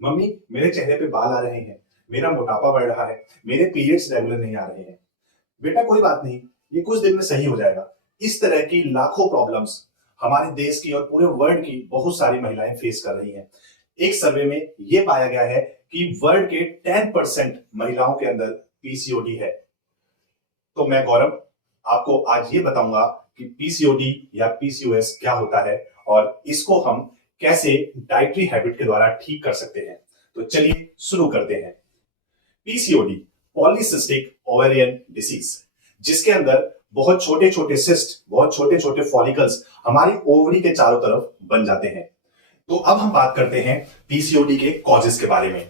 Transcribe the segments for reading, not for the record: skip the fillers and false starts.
Mummy, मेरे चेहरे पे बाल आ रहे हैं, मेरा मोटापा बढ़ रहा है, मेरे पीरियड्स रेगुलर नहीं आ रहे हैं। बेटा कोई बात नहीं, ये कुछ दिन में सही हो जाएगा। इस तरह की लाखों प्रॉब्लम्स हमारे देश की और पूरे वर्ल्ड की बहुत सारी महिलाएं फेस कर रही हैं। एक सर्वे में यह पाया गया है कि वर्ल्ड के 10% महिलाओं के अंदर पीसीओडी है। तो मैं गौरव आपको आज ये बताऊंगा कि पीसीओडी या पीसीओएस क्या होता है और इसको हम कैसे डाइटरी हैबिट के द्वारा ठीक कर सकते हैं। तो चलिए शुरू करते हैं। पीसीओडी पॉलीसिस्टिक ओवेरियन डिसीज, जिसके अंदर बहुत छोटे छोटे सिस्ट, बहुत छोटे छोटे फॉलिकल्स हमारी ओवरी के चारों तरफ बन जाते हैं। तो अब हम बात करते हैं पीसीओडी के कॉजेस के बारे में।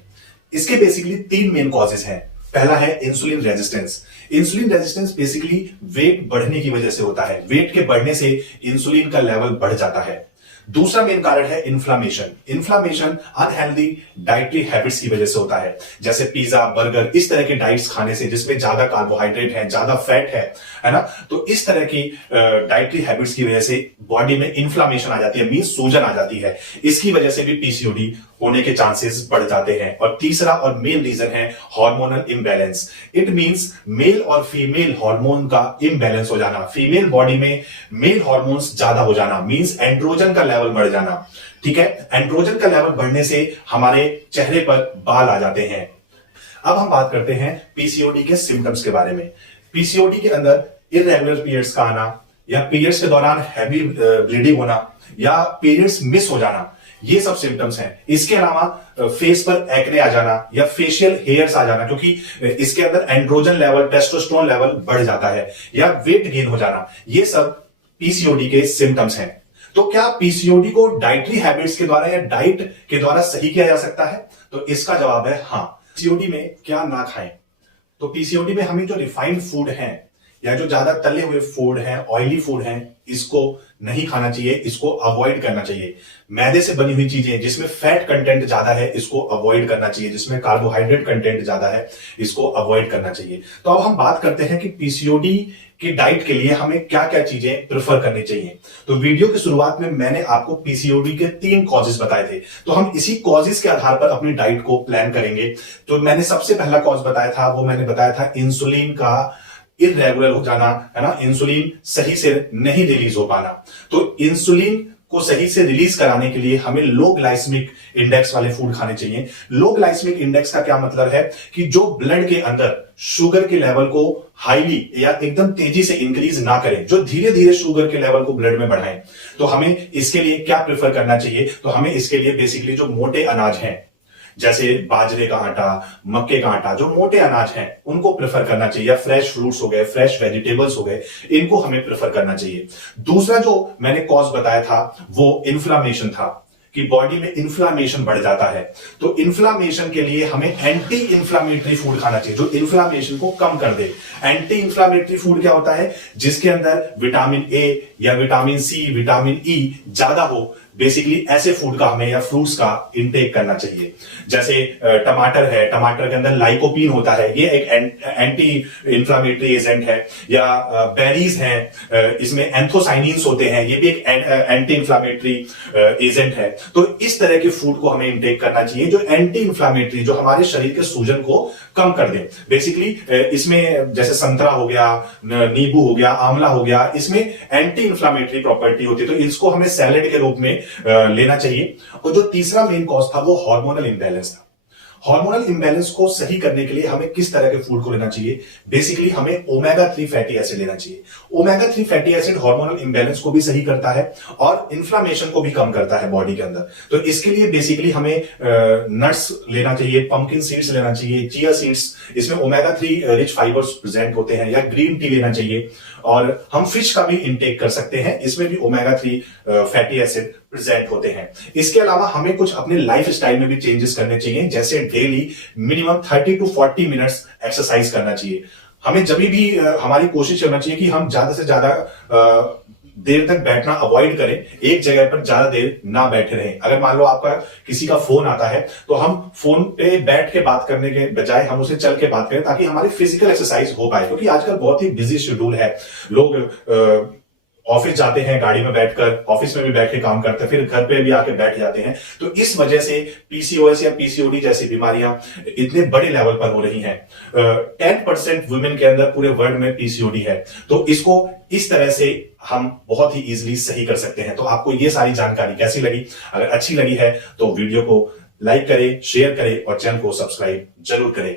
इसके बेसिकली तीन मेन कॉजेस हैं। पहला है insulin resistance. Insulin resistance basically weight बढ़ने की वजह से होता है। वेट के बढ़ने से इंसुलिन का लेवल बढ़ जाता है। दूसरा मेन कारण है inflammation. Inflammation unhealthy dietary habits की वजह से होता है, जैसे पिज्जा, बर्गर, इस तरह के डाइट्स खाने से जिसमें ज्यादा कार्बोहाइड्रेट है, ज्यादा फैट है ना। तो इस तरह की डाइटरी हैबिट्स की वजह से बॉडी में इन्फ्लामेशन आ जाती है, मींस सूजन आ जाती है। इसकी वजह से भी पीसीओडी होने के चांसेस बढ़ जाते हैं। और तीसरा और मेन रीजन है hormonal imbalance. It means male और फीमेल हार्मोन का इम्बैलेंस हो जाना। फीमेल बॉडी में मेल हार्मोन्स ज्यादा हो जाना, मींस एंड्रोजन का लेवल बढ़ जाना। ठीक है, एंड्रोजन का लेवल बढ़ने से हमारे चेहरे पर बाल आ जाते हैं। अब हम बात करते हैं पीसीओडी के सिम्टम्स के बारे में। पीसीओडी के अंदर इरेगुलर पीरियड्स का आना, या पीरियड्स के दौरान हैवी ब्लीडिंग होना, या पीरियड्स मिस हो जाना, ये सब सिम्टम्स हैं। इसके अलावा फेस पर एक्ने आ जाना या फेशियल हेयर्स आ जाना, क्योंकि इसके अंदर एंड्रोजन लेवल, टेस्टोस्टेरोन लेवल बढ़ जाता है, या वेट गेन हो जाना, ये सब पीसीओडी के सिम्टम्स हैं। तो क्या पीसीओडी को डाइटरी हैबिट्स के द्वारा या डाइट के द्वारा सही किया जा सकता है? तो इसका जवाब है हाँ। पीसीओडी में क्या ना खाएं? तो पीसीओडी में हमें जो रिफाइंड फूड है या जो ज्यादा तले हुए फूड हैं, ऑयली फूड हैं, इसको नहीं खाना चाहिए, इसको अवॉइड करना चाहिए। मैदे से बनी हुई चीजें जिसमें फैट कंटेंट ज्यादा है, इसको अवॉइड करना चाहिए। जिसमें कार्बोहाइड्रेट कंटेंट ज्यादा है, इसको अवॉइड करना चाहिए। तो अब हम बात करते हैं कि पीसीओडी की डाइट के लिए हमें क्या क्या चीजें प्रेफर करनी चाहिए। तो वीडियो की शुरुआत में मैंने आपको पीसीओडी के 3 कॉजेस बताए थे, तो हम इसी कॉजेस के आधार पर अपनी डाइट को प्लान करेंगे। तो मैंने सबसे पहला कॉज बताया था, वो मैंने बताया था इंसुलिन का इरेगुलर हो जाना, है ना। इंसुलिन सही से नहीं रिलीज हो पाना। तो इंसुलिन को सही से रिलीज कराने के लिए हमें लो ग्लाइसेमिक इंडेक्स वाले फूड खाने चाहिए। लो ग्लाइसेमिक इंडेक्स का क्या मतलब है कि जो ब्लड के अंदर शुगर के लेवल को हाईली या एकदम तेजी से इंक्रीज ना करें, जो धीरे धीरे शुगर के लेवल को ब्लड में बढ़ाएं। तो हमें इसके लिए क्या प्रेफर करना चाहिए? तो हमें इसके लिए बेसिकली जो मोटे अनाज हैं, जैसे बाजरे का आटा, मक्के का आटा, जो मोटे अनाज हैं, उनको प्रेफर करना चाहिए। या फ्रेश फ्रूट्स हो गए, फ्रेश वेजिटेबल्स हो गए, इनको हमें प्रेफर करना चाहिए। दूसरा जो मैंने कॉज बताया था वो इन्फ्लामेशन था, कि बॉडी में इन्फ्लामेशन बढ़ जाता है। तो इन्फ्लामेशन के लिए हमें एंटी इन्फ्लामेटरी फूड खाना चाहिए, जो इन्फ्लामेशन को कम कर दे। एंटी इन्फ्लामेटरी फूड क्या होता है? जिसके अंदर विटामिन ए या विटामिन सी, विटामिन ई ज्यादा हो। बेसिकली ऐसे फूड का हमें या फ्रूट्स का इंटेक करना चाहिए। जैसे टमाटर है, टमाटर के अंदर लाइकोपीन होता है, ये एक एंटी इन्फ्लामेटरी एजेंट है। या बेरीज हैं, इसमें एंथोसाइनिन्स होते हैं, ये भी एक एंटी इन्फ्लामेटरी एजेंट है। तो इस तरह के फूड को हमें इंटेक करना चाहिए जो एंटी इन्फ्लामेटरी, जो हमारे शरीर के सूजन को कम कर दे। बेसिकली इसमें जैसे संतरा हो गया, नींबू हो गया, आंवला हो गया, इसमें एंटी इन्फ्लामेटरी प्रॉपर्टी होती है। तो इसको हमें सैलेड के रूप में लेना चाहिए। और जो तीसरा मेन कॉज था वो हार्मोनल इंबैलेंस था। हार्मोनल इंबैलेंस को सही करने के लिए हमें किस तरह के फूड को लेना चाहिए? बेसिकली हमें ओमेगा 3 फैटी एसिड लेना चाहिए। Omega 3 fatty acid hormonal imbalance को भी सही करता है और इन्फ्लामेशन को भी कम करता है बॉडी के अंदर। तो इसके लिए बेसिकली हमें नट्स लेना चाहिए, पंपकिन सीड्स लेना चाहिए, चिया सीड्स, इसमें ओमेगा 3 रिच फाइबर्स प्रेजेंट होते हैं। या ग्रीन टी लेना चाहिए। और हम फिश का भी इंटेक कर सकते हैं, इसमें भी ओमेगा 3 फैटी एसिड प्रेजेंट होते हैं। इसके अलावा हमें कुछ अपने लाइफ स्टाइल में भी चेंजेस करने चाहिए, जैसे daily minimum 30 to 40 minutes exercise करना चाहिए। हमें जब भी हमारी कोशिश करना चाहिए कि हम ज्यादा से ज्यादा देर तक बैठना अवॉइड करें, एक जगह पर ज्यादा देर ना बैठे रहें। अगर मान लो आपका किसी का फोन आता है तो हम फोन पे बैठ के बात करने के बजाय हम उसे चल के बात करें, ताकि हमारी फिजिकल एक्सरसाइज हो पाए। क्योंकि आजकल बहुत ही बिजी शेड्यूल है, लोग ऑफिस जाते हैं गाड़ी में बैठकर, ऑफिस में भी बैठ के काम करते हैं, फिर घर पे भी आके बैठ जाते हैं। तो इस वजह से पीसीओएस या पीसीओडी जैसी बीमारियां इतने बड़े लेवल पर हो रही हैं। 10% वुमेन के अंदर पूरे वर्ल्ड में पीसीओडी है। तो इसको इस तरह से हम बहुत ही इजीली सही कर सकते हैं। तो आपको ये सारी जानकारी कैसी लगी? अगर अच्छी लगी है तो वीडियो को लाइक करें, शेयर करें और चैनल को सब्सक्राइब जरूर करें।